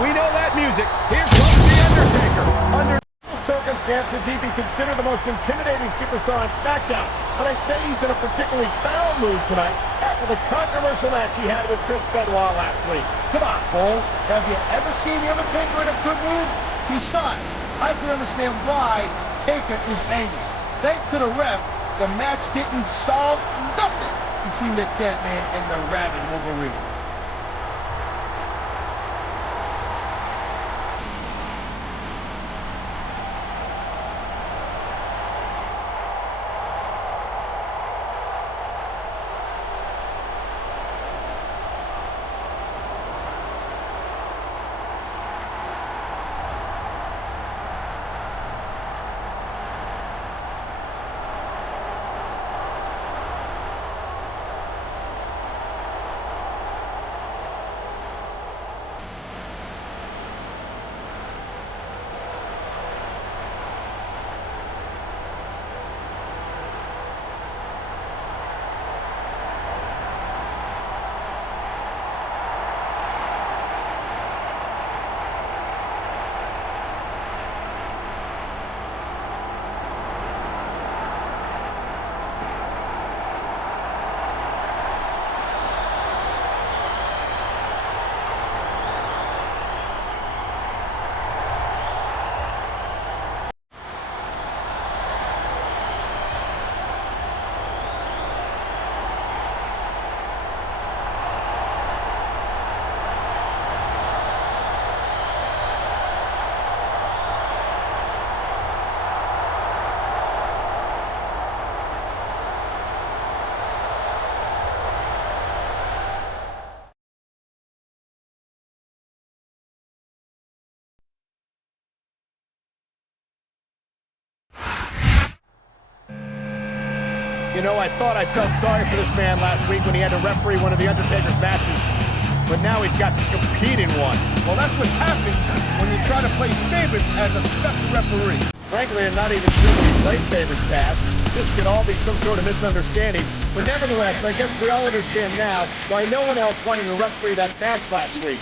We know that music. Here comes The Undertaker. Under circumstances, he'd be considered the most intimidating superstar on SmackDown. But I'd say he's in a particularly foul mood tonight after the controversial match he had with Chris Benoit last week. Come on, Cole. Have you ever seen The Undertaker in a good mood? Besides, I can understand why Taker is angry. Thanks to the ref, the match didn't solve nothing between the Dead Man and the Rabid Wolverine. You know, I thought I felt sorry for this man last week when he had to referee one of The Undertaker's matches. But now he's got to compete in one. Well, that's what happens when you try to play favorites as a special referee. Frankly, I'm not even sure that he played favorites past. This could all be some sort of misunderstanding. But nevertheless, I guess we all understand now why no one else wanted to referee that match last week.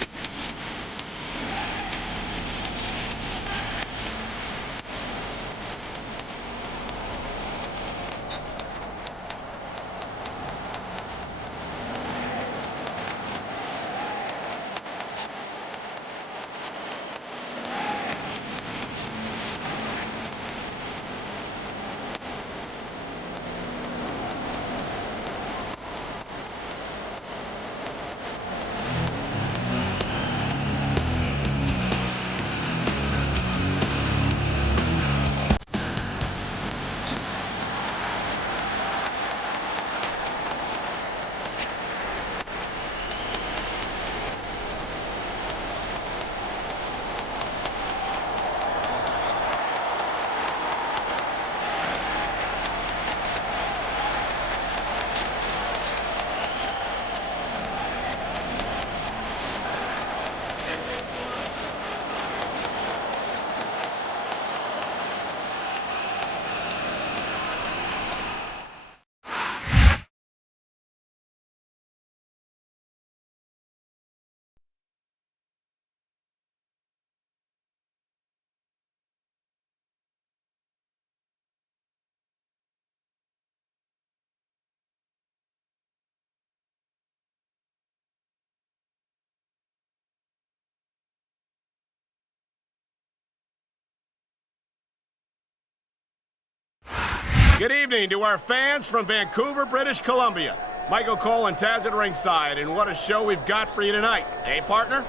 Good evening to our fans from Vancouver, British Columbia. Michael Cole and Taz at ringside, and what a show we've got for you tonight. Hey, partner?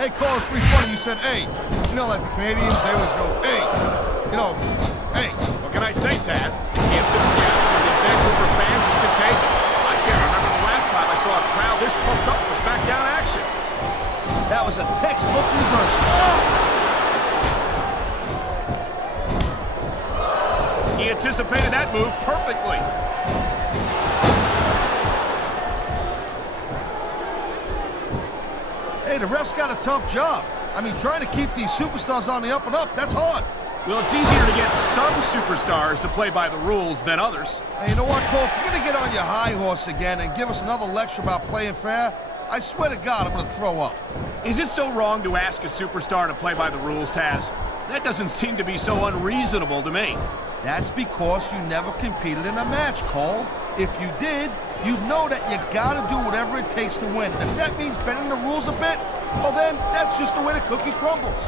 Hey, Cole, it's pretty funny you said, hey. You know, like the Canadians, they always go, hey. You know, hey. What can I say, Taz? The enthusiasm of these Vancouver fans is contagious. I can't remember the last time I saw a crowd this pumped up for SmackDown action. That was a textbook reversal. He anticipated that move perfectly. Hey, the ref's got a tough job. I mean, trying to keep these superstars on the up and up, that's hard. Well, it's easier to get some superstars to play by the rules than others. Hey, you know what, Cole? If you're gonna get on your high horse again and give us another lecture about playing fair, I swear to God, I'm gonna throw up. Is it so wrong to ask a superstar to play by the rules, Taz? That doesn't seem to be so unreasonable to me. That's because you never competed in a match, Cole. If you did, you'd know that you gotta do whatever it takes to win. And if that means bending the rules a bit, well then, that's just the way the cookie crumbles.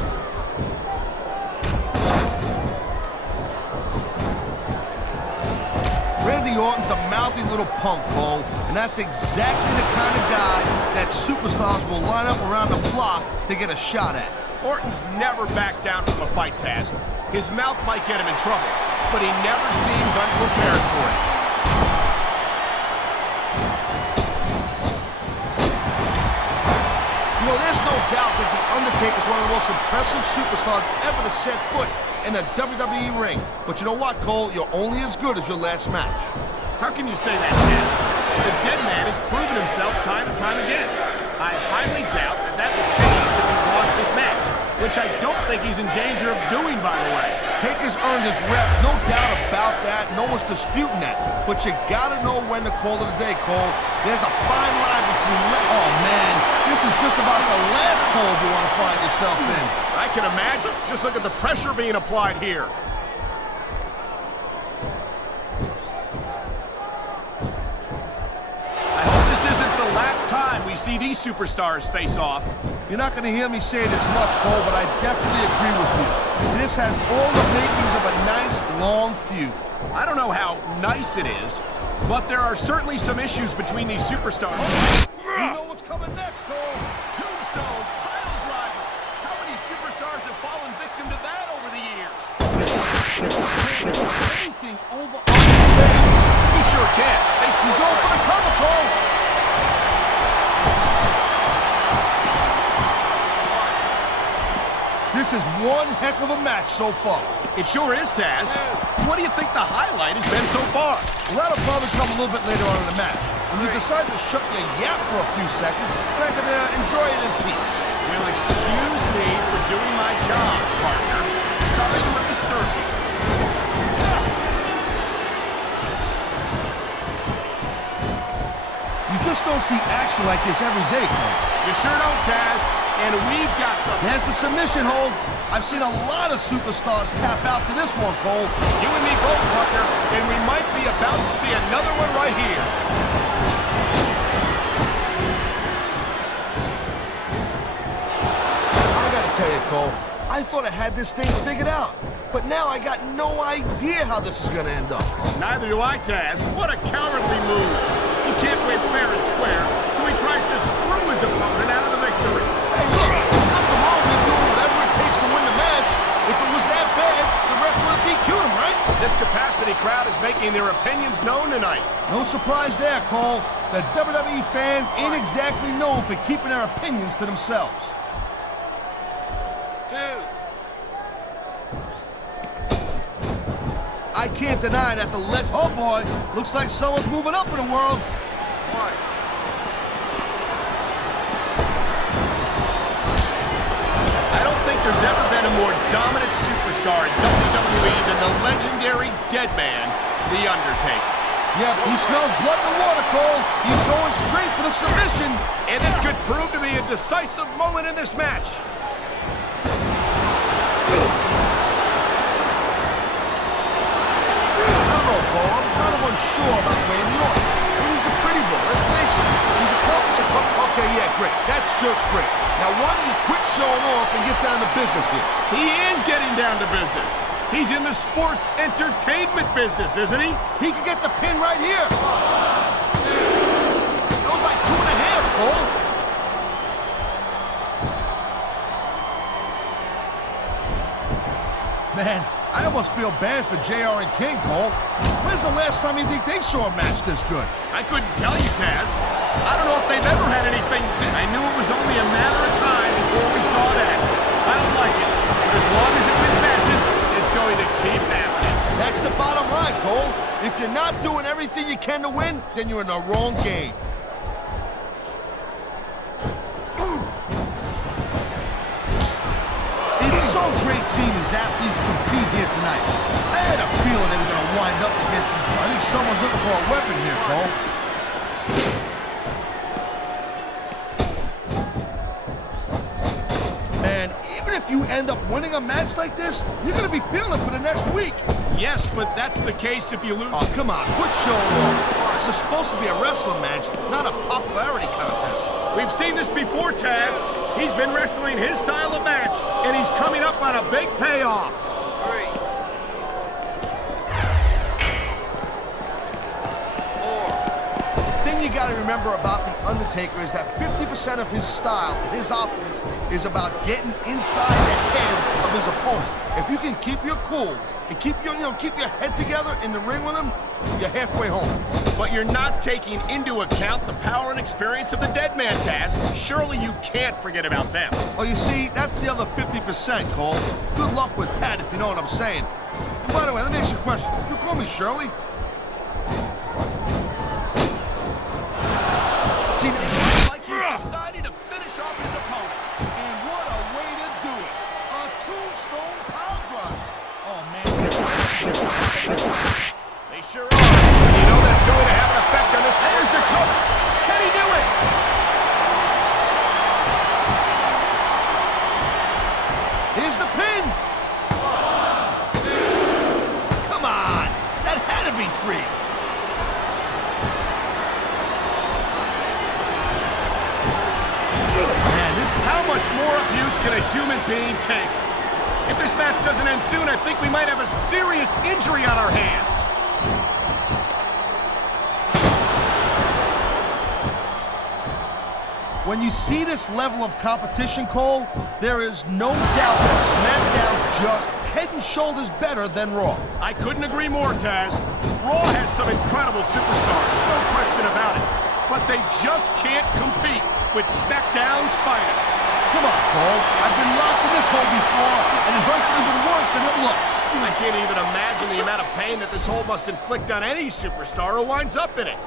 Randy Orton's a mouthy little punk, Cole, and that's exactly the kind of guy that superstars will line up around the block to get a shot at. Orton's never backed down from a fight, Taz. His mouth might get him in trouble, but he never seems unprepared for it. You know, there's no doubt that The Undertaker is one of the most impressive superstars ever to set foot in a WWE ring. But you know what, Cole? You're only as good as your last match. How can you say that, Taz? The dead man has proven himself time and time again. I highly doubt that will change if he lost this match, which I don't think he's in danger of doing, by the way. Taker's earned his rep, no doubt about that. No one's disputing that. But you gotta know when to call it a day, Cole. There's a fine line between... Oh, man. This is just about the last cold you want to find yourself in. I can imagine. Just look at the pressure being applied here. I hope this isn't the last time we see these superstars face off. You're not going to hear me say this much, Cole, but I definitely agree with you. This has all the makings of a nice, long feud. I don't know how nice it is, but there are certainly some issues between these superstars. You know what's coming next, Cole? Tombstone, pile driver. How many superstars have fallen victim to that over the years? Anything over on his face. You sure can. He's going for the cover, Cole. This is one heck of a match so far. It sure is, Taz. What do you think the highlight has been so far? Well, that'll probably come a little bit later on in the match. When you decide to shut your yap for a few seconds, then I can enjoy it in peace. Well, excuse me for doing my job, partner. Sorry to disturb you. You just don't see action like this every day, Cole. You sure don't, Taz. And we've got the... There's the submission hold. I've seen a lot of superstars tap out to this one, Cole. You and me both, partner. And we might be about to see another one right here. I gotta tell you, Cole, I thought I had this thing figured out. But now I got no idea how this is gonna end up. Neither do I, Taz. What a cowardly move. He can't win fair and square, so he tries to screw his opponent out of the victory. Hey, look, there's nothing wrong with doing whatever it takes to win the match. If it was that bad, the ref would have DQ'd him, right? This capacity crowd is making their opinions known tonight. No surprise there, Cole. The WWE fans ain't exactly known for keeping their opinions to themselves. I can't deny that the oh boy, looks like someone's moving up in the world. I don't think there's ever been a more dominant superstar in WWE than the legendary dead man, The Undertaker. Yeah, he smells blood in the water, Cole. He's going straight for the submission. And this could prove to be a decisive moment in this match. Cole, I'm kind of unsure about Randy Orton. I mean, he's a pretty boy, let's face it. He's accomplished a couple... Okay, yeah, great. That's just great. Now, why don't you quit showing off and get down to business here? He is getting down to business. He's in the sports entertainment business, isn't he? He could get the pin right here. That was like 2.5, Cole. Man, I almost feel bad for JR and King, Cole. When's the last time you think they saw a match this good? I couldn't tell you, Taz. I don't know if they've ever had anything this... I knew it was only a matter of time before we saw that. I don't like it, but as long as it wins matches, it's going to keep happening. That's the bottom line, Cole. If you're not doing everything you can to win, then you're in the wrong game. It's so great seeing these athletes compete here tonight. I had a feeling they were going to wind up against each other. I think someone's looking for a weapon here, Cole. if you end up winning a match like this, you're gonna be feeling it for the next week. Yes, but that's the case if you lose. Oh, come on, quit showing off. This is supposed to be a wrestling match, not a popularity contest. We've seen this before, Taz. He's been wrestling his style of match, and he's coming up on a big payoff. 3, 4. The thing you gotta remember about The Undertaker is that 50% of his style and his offense is about getting inside the head of his opponent. If you can keep your cool and keep your head together in the ring with him, you're halfway home. But you're not taking into account the power and experience of the dead man, Taz. Surely you can't forget about them. Well, you see, that's the other 50%, Cole. Good luck with that, if you know what I'm saying. And by the way, let me ask you a question. You call me Shirley? See, Like he's deciding to finish off his opponent. and what a way to do it. A tombstone power driver. Oh, man. They sure are. And you know that's going to have an effect on this. There's the cover. Can he do it? Here's the pin. Come on. That had to be 3. How much more abuse can a human being take? If this match doesn't end soon, I think we might have a serious injury on our hands. When you see this level of competition, Cole, there is no doubt that SmackDown's just head and shoulders better than Raw. I couldn't agree more, Taz. Raw has some incredible superstars, no question about it. But they just can't compete with SmackDown's finest. Come on, Cole. I've been locked in this hole before, and it hurts even worse than it looks. I can't even imagine the amount of pain that this hole must inflict on any superstar who winds up in it.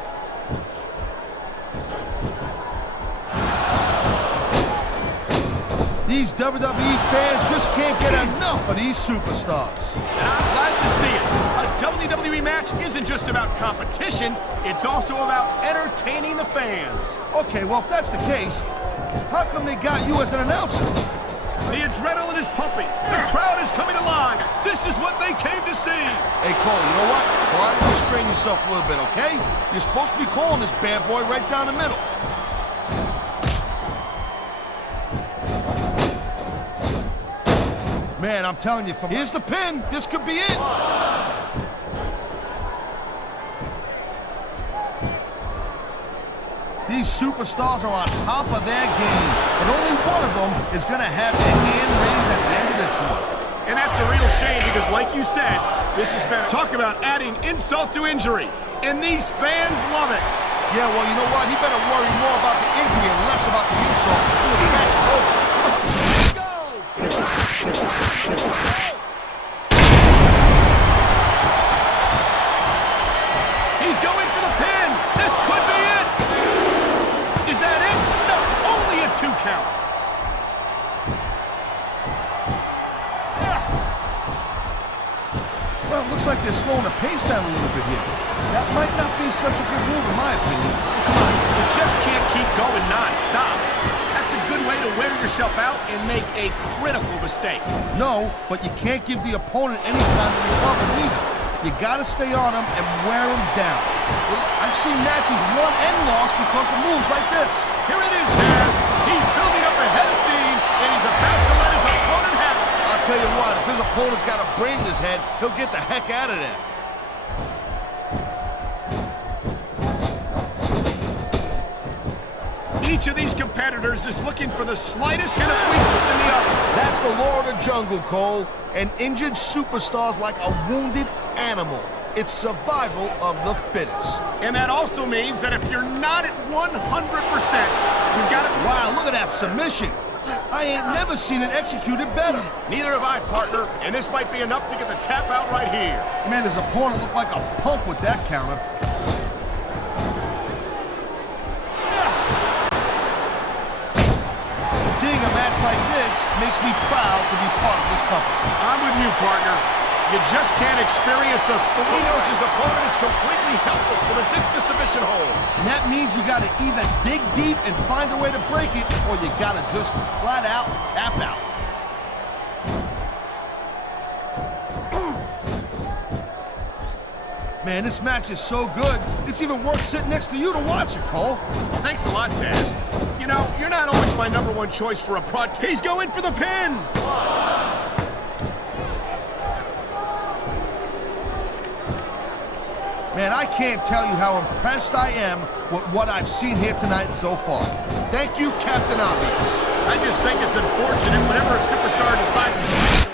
These WWE fans just can't get enough of these superstars. And I'm glad to see it. A WWE match isn't just about competition, it's also about entertaining the fans. Okay, well, if that's the case, how come they got you as an announcer? The adrenaline is pumping. The crowd is coming alive. This is what they came to see. Hey, Cole, you know what? Try to restrain yourself a little bit, okay? You're supposed to be calling this bad boy right down the middle. Man, I'm telling you, here's the pin. This could be it. These superstars are on top of their game, but only one of them is going to have their hand raised at the end of this one. And that's a real shame because, like you said, this has been talk about adding insult to injury. And these fans love it. Yeah, well, you know what? He better worry more about the injury and less about the insult until this match is over. He's going for the pin. This could be it. Is that it? No, only a 2 count. Well, it looks like they're slowing the pace down a little bit here. That might not be such a good move in my opinion. Come on, you just can't keep going non-stop. That's a good way to wear yourself out and make a critical mistake. No, but you can't give the opponent any time to recover neither. You gotta stay on them and wear them down. I've seen matches won and lost because of moves like this. Here it is, Taz. He's building up a head of steam, and he's about to let his opponent have it. I'll tell you what, if his opponent's got a brain in his head, he'll get the heck out of there. Each of these competitors is looking for the slightest hint of weakness in the other. That's the law of the jungle, Cole. An injured superstar's like a wounded animal. It's survival of the fittest. And that also means that if you're not at 100%, you've got to... Wow, look at that submission. I ain't never seen it executed better. Neither have I, partner. And this might be enough to get the tap out right here. Man, his opponent looked like a punk with that counter. Seeing a match like this makes me proud to be part of this company. I'm with you, partner. You just can't experience a He knows his opponent is completely helpless to resist the submission hold. And that means you gotta either dig deep and find a way to break it, or you gotta just flat out tap out. Man, this match is so good, it's even worth sitting next to you to watch it, Cole. Thanks a lot, Taz. You know, you're not always my #1 choice for a broadcast. He's going for the pin! Man, I can't tell you how impressed I am with what I've seen here tonight so far. Thank you, Captain Obvious. I just think it's unfortunate whenever a superstar decides to